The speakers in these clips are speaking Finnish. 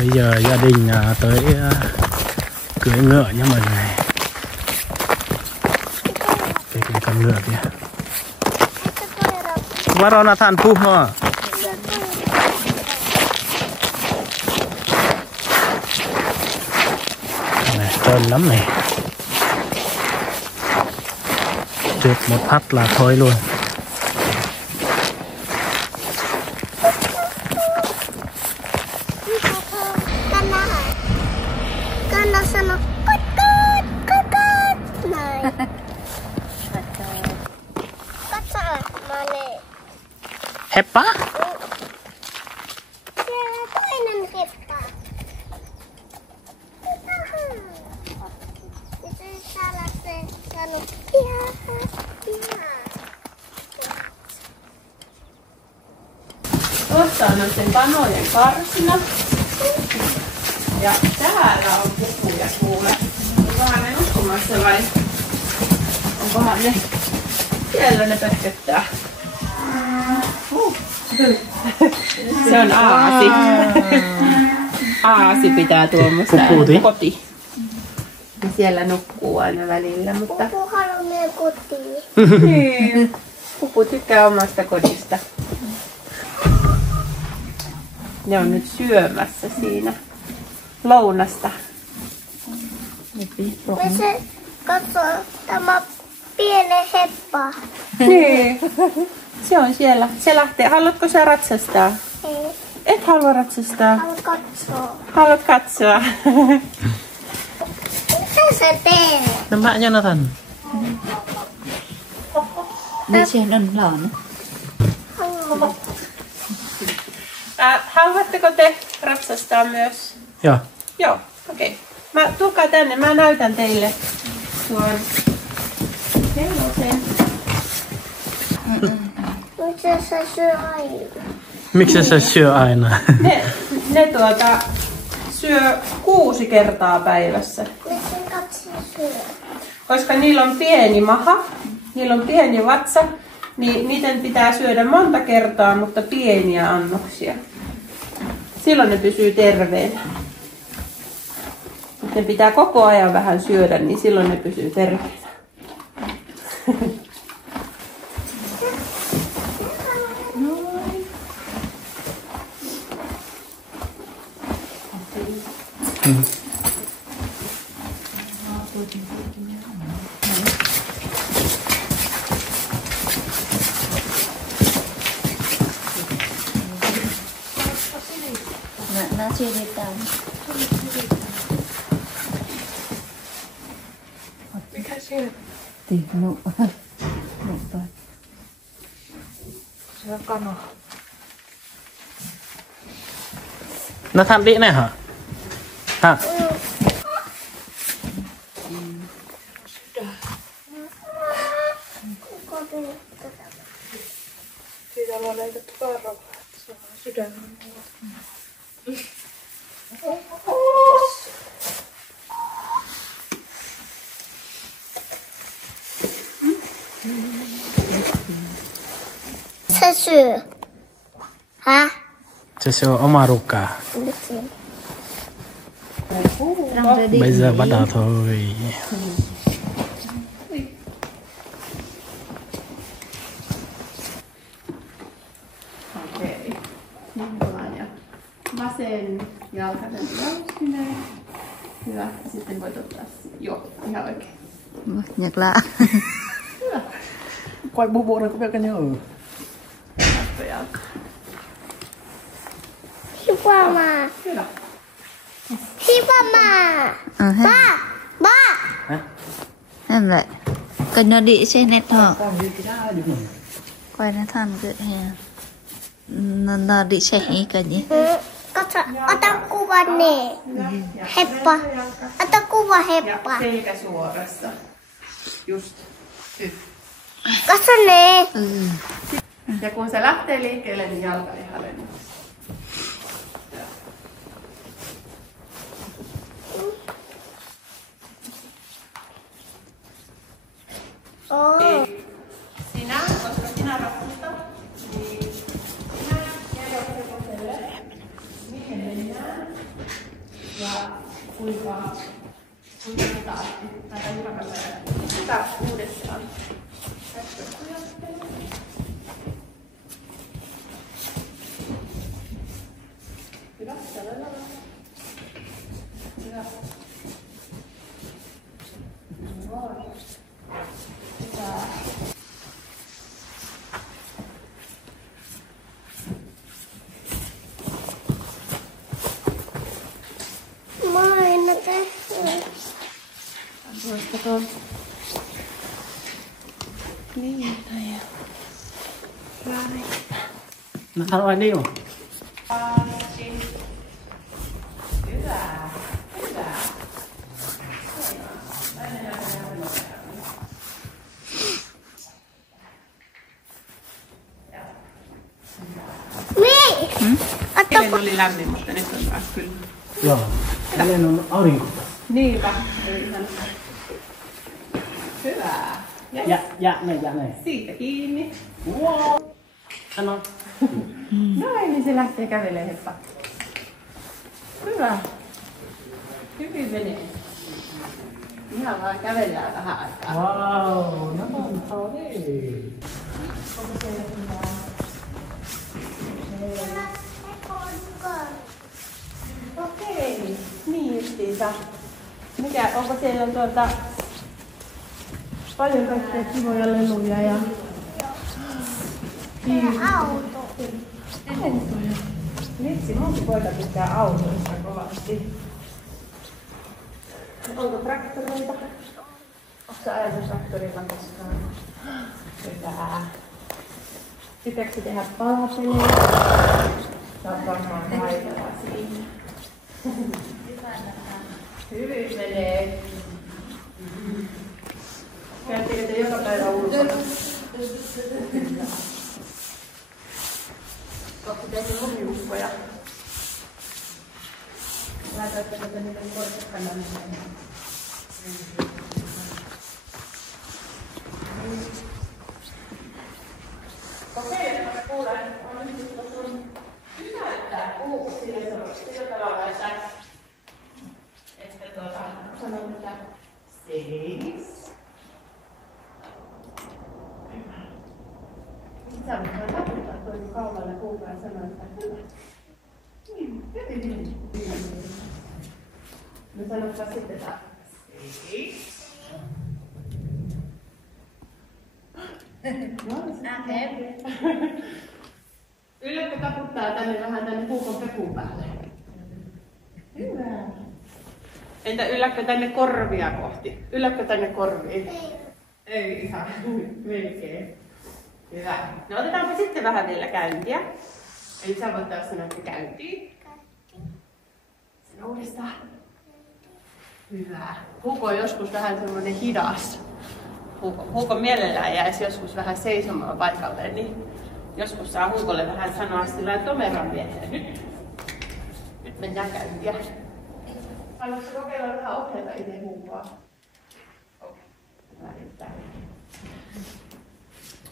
Bây giờ gia đình tới cưỡi ngựa nha mọi người. Cái con ngựa kìa. Vào nó than phu hả? Này, trơn lắm này. Trượt một phát là thôi luôn. Heppa? Toinen heppa. Täällä se sanoo ihan. Tuossa on noiden kanojen karsina. Ja täällä on pukuja kuule. Onkohan ne nukkumassa vai? Onkohan ne? Siellä ne pötköttää. Se on aasi. Aasi pitää tuommoista kotiin. Ja siellä nukkuu aina välillä, mutta... Pupu haluaa kotiin. Niin. Pupu tykkää omasta kodista. Ne on nyt syömässä siinä lounasta. Se katsoo tämä pieni heppa. Niin. Se on siellä. Se lähtee. Haluatko sä ratsastaa? Ei. Et halua ratsastaa. Haluat katsoa. Haluat katsoa. Mitä se teet? Nampaknya Nathan. Đi trên ẩn lỏn. Haluatteko te ratsastaa myös? Joo. Joo, okei. Tulkaa tänne, mä näytän teille tuon hevosen. Miksi se syö aina? Miksi se syö aina? Ne syö 6 kertaa päivässä. Miksi katsi syö? Koska niillä on pieni maha, niillä on pieni vatsa, niin niiden pitää syödä monta kertaa, mutta pieniä annoksia. Silloin ne pysyy terveenä. Ne pitää koko ajan vähän syödä, niin silloin ne pysyy terveenä. Nó chưa đi tắm. Tìm nụ. Nụ bật. Syö kano. Nathan đi này hả? Hả? Siitä ollaan leikattu karvaa. Se on sydän. Se syö. Häh? Se syö omaa rukkaa. Bây giờ bắt đầu thôi. Okei. Ja vasen jalkainen ylöskineen. Hyvä. Sitten voit ottaa. Joo, ihan oikein. Nhặt lạ. Hyvä. Quay bố bộ này có biết cái nhớ. Katso jalka. Hipama. Hyvä. Hipama. Ba. Ba. Em lại. Cần nó đi trên net họ. Con đi cái đá được rồi. Quay nó thằng cứ hè. Nó đi chạy cần nhỉ. Katso, ota kuva ne. Heppa. Ota kuva Ja heppa. selkä suorassa. Just. Hyvä. Katso ne. Ja kun se lähtee liikkeelle, niin jalka ei halennu. Oh. Sinä, koska sinä ratsastat, niin sinä kerrot hevoselle, mihin mennään. Ja kuinka hitaasti näitä jalkapäivää. Sitä uudestaan. Tästä kujattelen. Hyvä, tällä lailla. Hyvä. Noin. Hyvä. Mä oon aina tehnyt. Voisiko tuon niitä ja laittaa. Nó ăn ngoài đi mà. Hyvä. Hyvä. Niin! Eilen oli lämmin, mutta nyt on taas kylmä. Joo. Eilen on aurinko. Niinpä. Hyvä. Ja näin. Siitä kiinni. Wow. Sano. Noin, niin se lähtee kävelemään heppa. Hyvä. Hyvin menee. Ihan vaan kävellään vähän aikaa. Wow. Nó còn đi. Okei. Niin justiinsa. Onko siellä paljon kaikkea kivoja leluja ja... Auto. Autoja. Vitsi, munkin poika pitää autoista kovasti. Onko traktoreita? Onko sä ajanut traktorilla koskaan? Hyvä. Tykkääksä tehdä palapelejä? Sä oot varmaan taitava siinä. Hyvin menee. Käyttekö te joka päivä ulkona? Oletko tehnyt lumiukkoja? Laitoitteko te niitä korkeakkana? Kokeilepa me kuulen, onnistuuko sun pysäyttää puuko sillä tavalla, että sanon, että seis. Sä voit taputtaa toinen kaupalla kuukaan ja sanoa, että hyvä. Hyvin. Me sanotaan sitten, että seis. Ylläkö taputtaa tänne vähän tänne puukon pekuun päälle? Hyvä. Entä ylläkö tänne korvia kohti? Ylläkö tänne korviin? Ei ihan. Melkein. Hyvä. No otetaanpa sitten vähän vielä käyntiä. Eli sä voit taas sanoa, että käyntiin. Sen uudestaan. Hyvä. Hugo on joskus vähän semmoinen hidas. Hugo mielellään jäisi joskus vähän seisomaan paikalleen, niin joskus saa Hugolle vähän sanoa sillä tomeran miehen. Nyt mennään käyntiä. Haluatko kokeilla vähän ohjata itse Hugoa?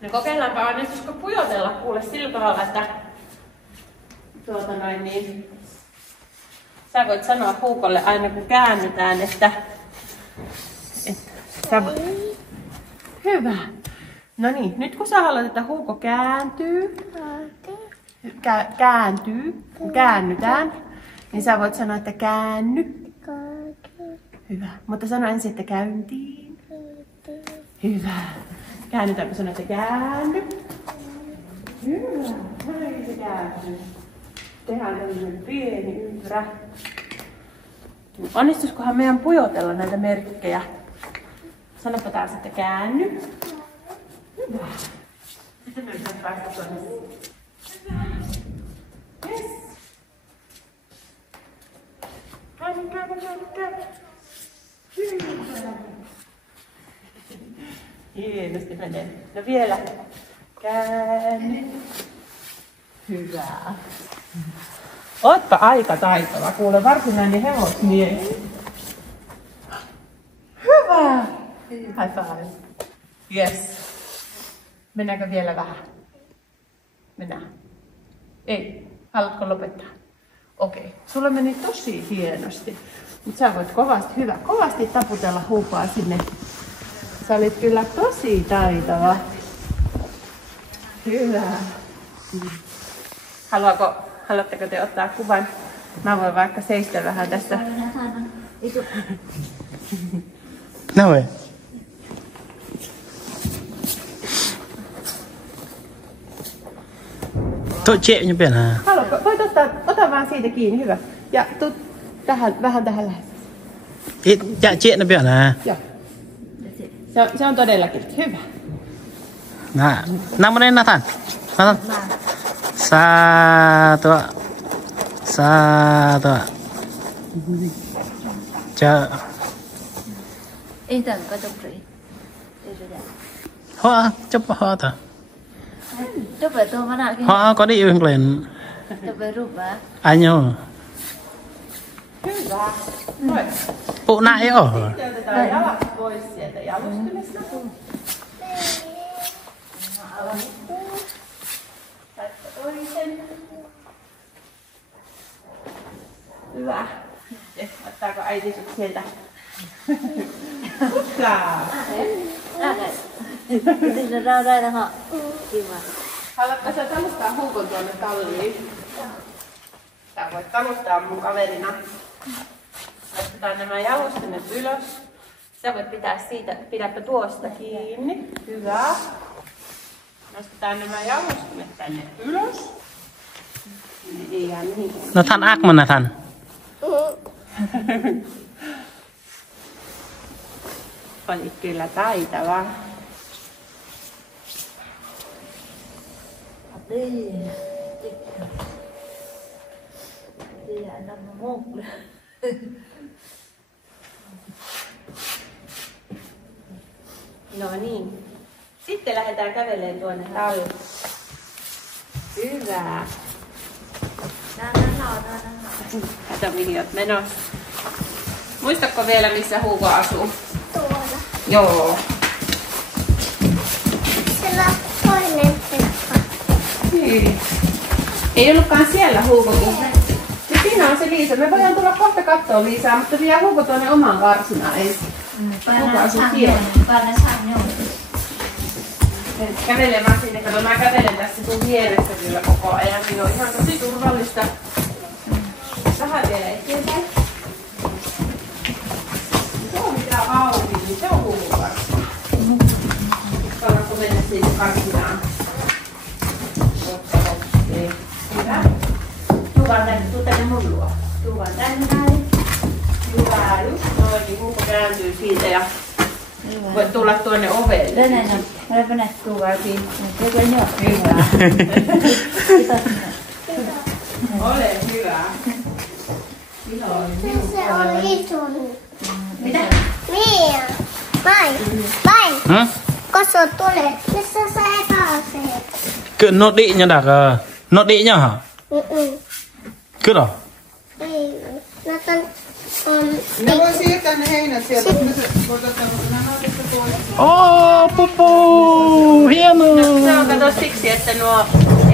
No kokeillaanpa onnistuisiko pujotella kuule sillä tavalla, että sä voit sanoa Hugolle aina kun käännytään, että sä voit... Hyvä. No niin, nyt kun sä haluat, että Hugo kääntyy, kun käännytään, niin sä voit sanoa, että käänny. Hyvä. Mutta sano ensin, että käyntiin. Hyvä. Käännytäänpä sanoa, että käänny. Hyvä. Näin se kääntyy. Tehdään tämmöinen pieni ympyrä. Onnistuisikohan meidän pujotella näitä merkkejä? Sanoppa taas, että käänny. Hyvä. Sitten me pitäisi päästä tuonne. Hyvä. Yes. Käänny. Hyvä. Hienosti menee. No vielä. Käänny. Hyvä. Ootpa aika taitava. Kuule, varsinainen hevosmies. Hyvä. High five. Yes. Mennäänkö vielä vähän? Mennään. Ei. Haluatko lopettaa? Okei. Sulla meni tosi hienosti. Mutta sä voit kovasti taputella huupaa sinne. Sä olit kyllä tosi taitava. Hyvä. Haluatteko te ottaa kuvan? Mä voin vaikka seistä vähän tässä. Nào vậy? Tôi chệ như biển à? Haluatko? Voit ota vaan siitä kiinni, hyvä. Ja tuu vähän tähän lähes. Ít dạ chệ nó biển à? Joo. Se on todellakin hyvä. Nè, nằm đây Nathan. Nathan. Satu. Satu. Chờ. Ý tưởng có chụp rỉ. Hoa, chấp hoa thở. Chụp về tôi mà nào kia. Hoa có đi yêu lên. Chụp về rụp á. Ai nhau? Hyvä. Noin. Bộ nại ở. Käytetään jalat pois sieltä jalustimesta. Laittaa toisen. Hyvä. Ottaako äiti sut sieltä? Hyvä. Thì ra đây là họ. Kìm à. Haluatko sä talustaa Huukon tuonne talliin? Sä voit talustaa mun kaverina. Nostetaan nämä jalustimet ylös. Sä voit pitää siitä, pidäpä tuosta kiinni. Hyvä. Nostetaan nämä jalustimet tänne ylös. Ei jää mihinkään. Nathan ác mà Nathan. Olit kyllä taitava. Đi. Đi là 51. No niin. Sitten lähdetään kävelemään tuonne talliin. Hyvä. Kato mihin oot menossa. Muistatko vielä missä Hugo asuu? Tuolla. Joo. Siellä on toinen pekka. Niin. Ei ollutkaan siellä Hugo. Ja siinä on se Liisa. Me voidaan tulla kohta katsoa Liisaa, mutta vielä Hugo tuonne omaan karsinaan ensin. Hugo asuu siellä. Kävelemään sinne, kato mä kävelen tässä sun vieressä kyllä koko ajan, niin on ihan tosi turvallista. Vähän vielä eteenpäin. Se on mitä auki, niin se on huuvukarsi. Kannatko mennä sinne karsinaan? Hyvä. Tuu vaan tänne mun luo. Tuu vaan tänne näin. Hyvä, just noin, niin Huuko kääntyy siitä ja voit tulla tuonne ovelle. Đây này nè, đây bên này. Tuu vaan siinä. Cái cái nhỏ. Hyvä. Ole hyvä. Se on iso. Mitä? Mia. Vai. Hả? Có số tulee. Missä sä pääset? Cứ nốt đi nha đặc à. Nốt đi nha hả? Cứ đó. Ei. Nathan on... Ne voi siirtää ne heinät sieltä. Voit ottaa nämä tästä pois. Åh, pupu! Hieno! Se on kato siksi, että nuo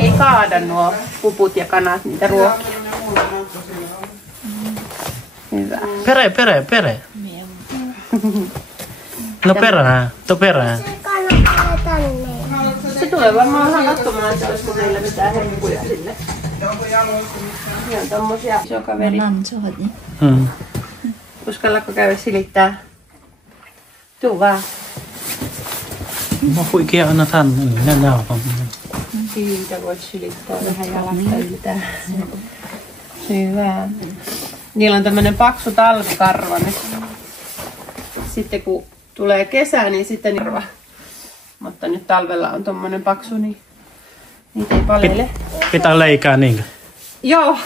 ei kaada nuo puput ja kanat niitä ruokia. Hyvä. Pere. No perä. Se kannattaa tänne. Se tulee varmaan vähän katsomaan, että olisiko meillä mitään hempuja sille. Niin on tommosia isokaveri. Nằm cho hết đi. Uskallatko käydä silittää? Tuu vaan. Nó hụi kia Nathan. Nhau không? Siitä voit silittää vähän jalasta yltää. Hyvä. Niillä on tämmönen paksu talvikarva nyt. Sitten kun tulee kesä, niin sitten karva. Mutta nyt talvella on tommonen paksu, niin niitä ei palele. Pitää leikkaa niinkö? Joo,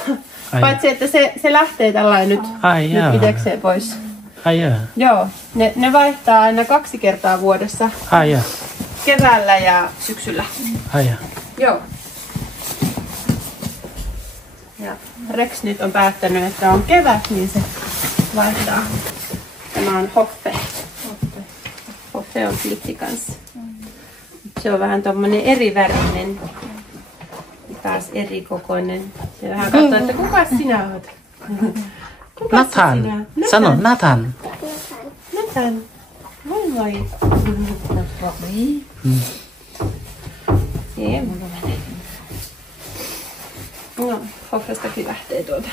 Ai. paitsi että se lähtee tällainen nyt, Ai jaa. nyt itekseen pois. Ai jaa. Joo, ne vaihtaa aina 2 kertaa vuodessa. Ai jaa. Keväällä ja syksyllä. Ai jaa. Joo. Ja Rex nyt on päättänyt, että on kevät, niin se vaihtaa. Tämä on Hoffe. Hoffe on klitti kanssa. Se on vähän tommonen eri värinen. Taas eri kokoinen. Ja vähän katsoa, että kuka sinä olet? Nathan. Sano Nathan. Nathan. Moi moi. Bọc đi. Siihen. No, Hofrastakin lähtee tuolta.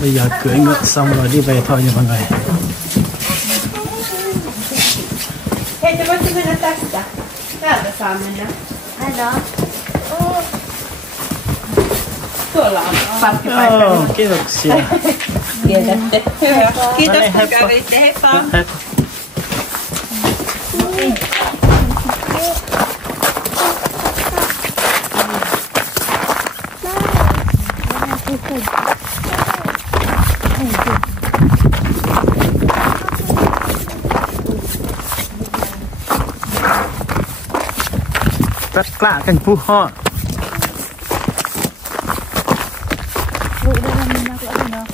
Bây giờ cưỡi ngựa xong rồi đi về thôi nha mọi người. Hei, te voitte mennä tästä. Täältä saa mennä. Ai đó. Tuolla on parkkipaikka. Oh, kiitoksia. Tiedätte. Hyvä. Kiitos No niin, kun heippa. kävitte. Heippa. Heippa. Rất lạ cảnh phú họ. Vụ đây là mình đang lỡ rồi đâu.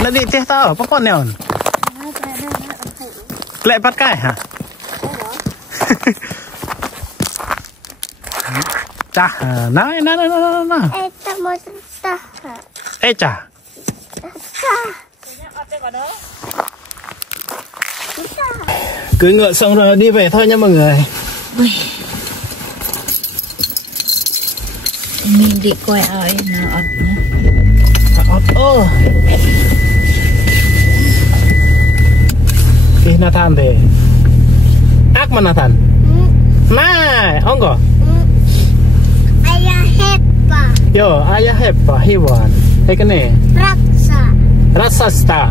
Là đi tiếp tao ở bắp con nèo. Lại bắt cái hả? Chà, nói. Estamos taja. Ê chà. Cưỡi ngựa xong rồi đi về thôi nha mọi người. Ui. Mình đi quay ơi nó ập nữa. Ô. Ih Nathan deh. Ak mana Nathan? Mai, ongo. Ayah hepa. Yo, ayah hepa hewan. Hey kene. Raksa. Rasasta.